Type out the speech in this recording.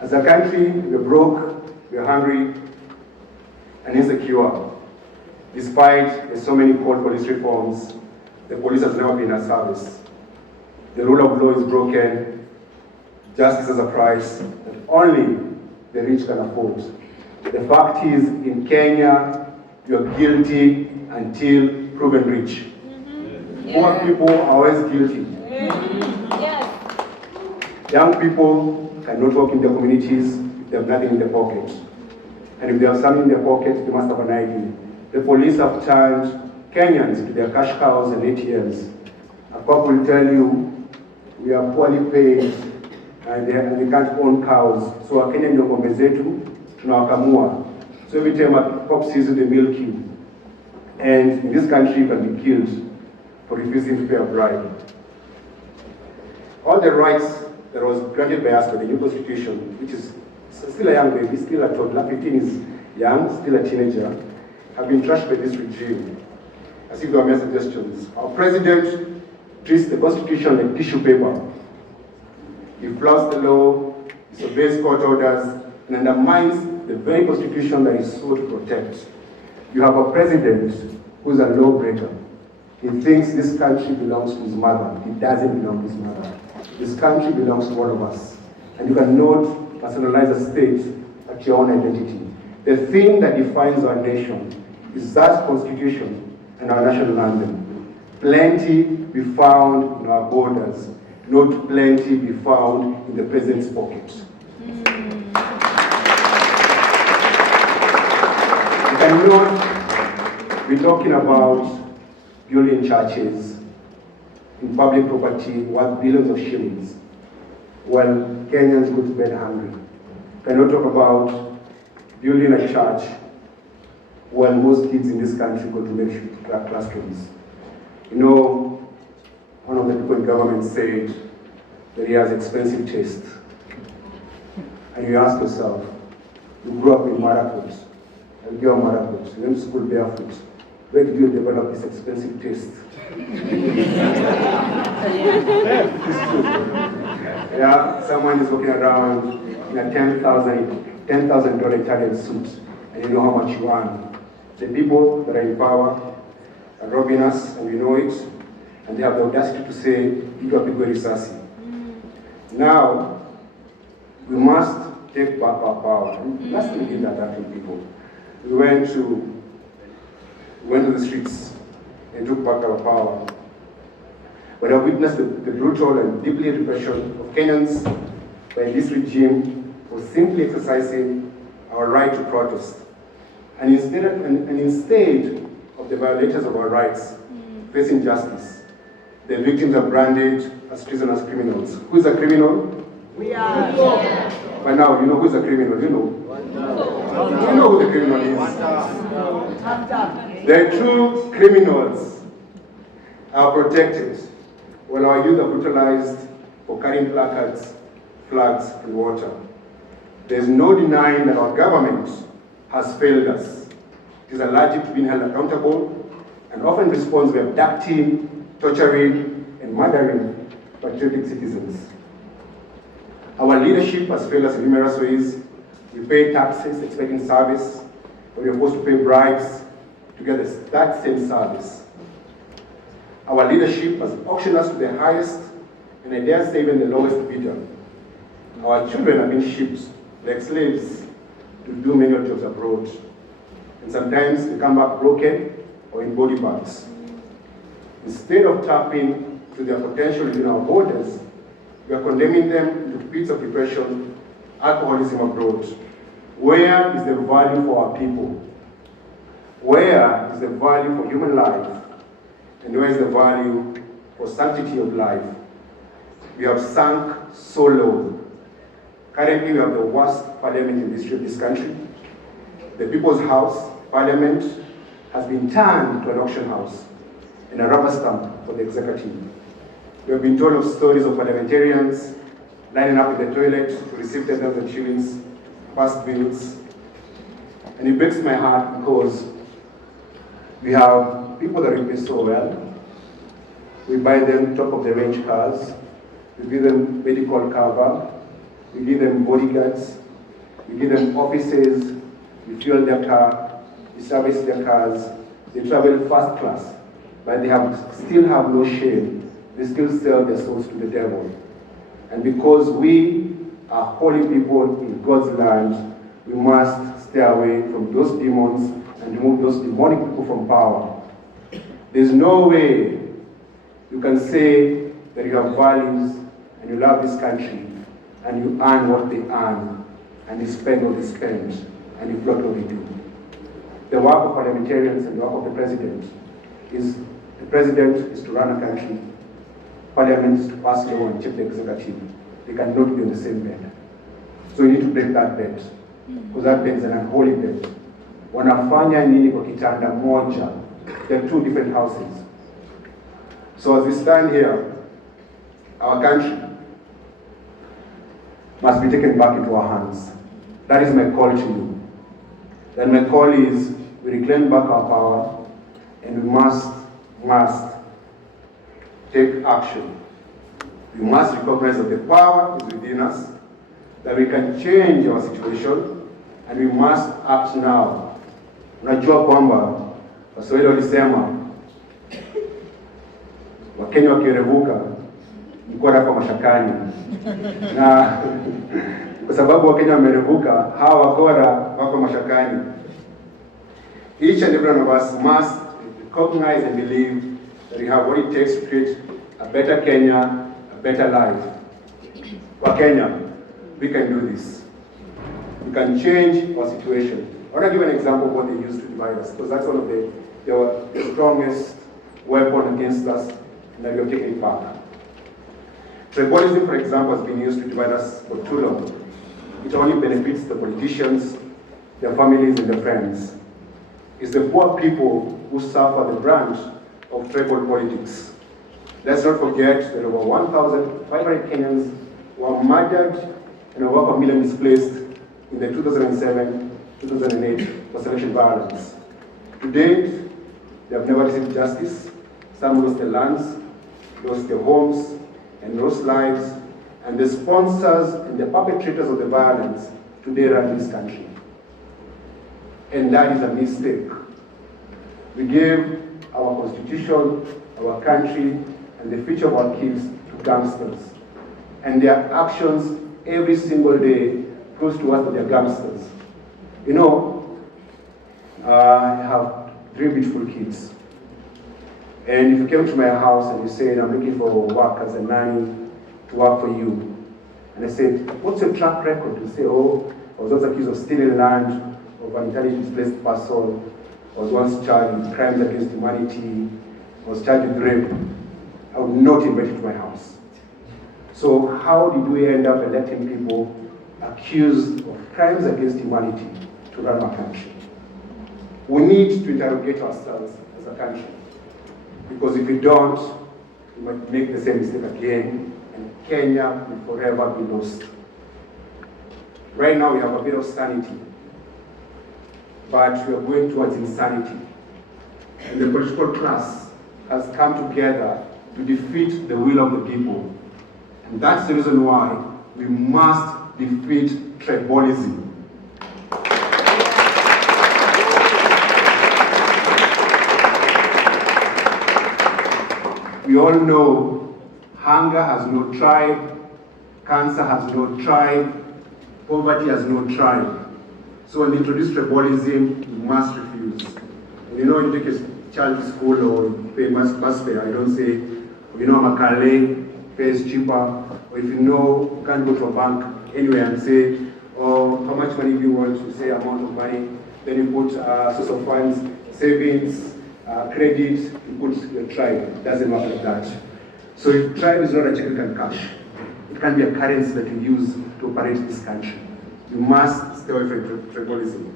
As a country, we're broke, we're hungry, and insecure. Despite there's so many called police reforms, the police has never been at service. The rule of law is broken, justice is a price that only the rich can afford. The fact is, in Kenya, you're guilty until proven rich. Poor people are always guilty. Young people cannot work in their communities if they have nothing in their pocket. And if they have something in their pocket, they must have an ID. The police have turned Kenyans to their cash cows and ATMs. A cop will tell you, we are poorly paid and they can't own cows. So a Kenyan ndio ng'ombe zetu tunawakamua. So every time a cop sees you, they milk you. And in this country, you can be killed for refusing to pay a bribe. All the rights that was granted by us by the new constitution, which is still a young baby, still a toddler, 15 is young, still a teenager, have been trashed by this regime, as if they were mere suggestions. Our president treats the constitution like tissue paper. He flouts the law, disobeys court orders, and undermines the very constitution that is sought to protect. You have a president who is a lawbreaker. He thinks this country belongs to his mother. It doesn't belong to his mother. This country belongs to all of us. And you cannot personalize a state at your own identity. The thing that defines our nation is that constitution and our national anthem. Plenty be found in our borders, not plenty be found in the president's pocket. We cannot be talking about building churches in public property worth billions of shillings while Kenyans go to bed hungry. We cannot talk about building a church while most kids in this country go to makeshift classrooms. You know, one of the people in government said that he has expensive taste. And you ask yourself, you grew up in Maraput, and you're Maraput, you went to school barefoot. Where did you develop this expensive taste? Yeah, someone is walking around in a $10,000 Italian suit, and you know how much you earn. The people that are in power are robbing us, and we know it, and they have the audacity to say, you are people risasi. Now, we must take back our power. And last time we did that to people. We went to the streets and took back our power. But I've witnessed the brutal and deeply repression of Kenyans by this regime for simply exercising our right to protest. And instead of the violators of our rights facing justice, the victims are branded as prisoners, criminals. Who is a criminal? We are. By now, you know who is a criminal, you know. You know who the criminal is. The true criminals are protected, while our youth are brutalized for carrying placards, flags, and water. There's no denying that our government has failed us. It is allergic to being held accountable and often responds by abducting, torturing, and murdering patriotic citizens. Our leadership has failed us in numerous ways. We pay taxes expecting service, but we are forced to pay bribes to get that same service. Our leadership has auctioned us to the highest, and I dare say even the lowest bidder. Our children have been shipped like slaves to do manual jobs abroad. And sometimes they come back broken or in body bags. Instead of tapping to their potential within our borders, we are condemning them to pits of depression, alcoholism abroad. Where is the value for our people? Where is the value for human life? And where is the value for sanctity of life? We have sunk so low. Currently, we have the worst parliament in the history of this country. The People's House, Parliament, has been turned to an auction house and a rubber stamp for the executive. We have been told of stories of parliamentarians lining up in the toilet to receive 10,000 shillings, past bills. And it breaks my heart because we have people that we pay so well. We buy them top of the range cars. We give them medical cover. we give them bodyguards, we give them offices, we fuel their car, we service their cars, they travel first class, but they still have no shame. They still sell their souls to the devil. And because we are holy people in God's land, we must stay away from those demons and remove those demonic people from power. There's no way you can say that you have values and you love this country and you earn what they earn and you spend what they spend and you float what they do. The work of parliamentarians and the work of the president is to run a country, parliament is to pass law and check the executive. They cannot be on the same bed. So you need to break that bed, because that bed is an unholy bed. Wanafanya nini kwa kitanda moja? There are two different houses. So as we stand here, our country must be taken back into our hands. That is my call to you. Then my call is, we reclaim back our power, and we must take action. We must recognize that the power is within us, that we can change our situation, and we must act now. Unajua kwamba Waswahili walisema Wakenya wakirevuka mkora kwa mashakani, na kwa sababu Wakenya wamerevuka, hawa wakora wako mashakani. Each and every one of us must recognize and believe that we have what it takes to create a better Kenya, a better life. For Kenya, we can do this. We can change our situation. I want to give an example of what they used to divide us, because that's one of the strongest weapon against us, and that we are taking it back. Tribalism, for example, has been used to divide us for too long. It only benefits the politicians, their families, and their friends. It's the poor people who suffer the brunt of tribal politics. Let's not forget that over 1,500 Kenyans were murdered and over 500,000 displaced in the 2007-2008 post-election violence. To date, they have never received justice. Some lost their lands, lost their homes, and lost lives. And the sponsors and the perpetrators of the violence today run this country. And that is a mistake. We gave our constitution, our country, and the future of our kids to gangsters. And their actions every single day proves to us that they're gangsters. You know, I have 3 beautiful kids. And if you came to my house and you said, I'm looking for work as a nanny to work for you, and I said, what's your track record? You say, oh, I was once accused of stealing land, of an internally displaced person, I was once charged with crimes against humanity, I was charged with rape. I would not invite you to my house. So how did we end up electing people accused of crimes against humanity to run our country? We need to interrogate ourselves as a country, because if we don't, we might make the same mistake again, and Kenya will forever be lost. Right now we have a bit of sanity, but we are going towards insanity. And the political class has come together to defeat the will of the people. And that's the reason why we must defeat tribalism. We all know hunger has no tribe, cancer has no tribe, poverty has no tribe. So when they introduce tribalism, you must refuse. And you know, you take a child to school or pay bus fare, I don't say, you know, Makale, fare is cheaper, or if you know, you can't go to a bank anywhere and say, oh, how much money do you want? You say amount of money, then you put source of funds, savings, credit, you put your tribe. It doesn't work like that. So if tribe is not a check and cash, it can be a currency that you use to operate this country. You must stay away from tribalism.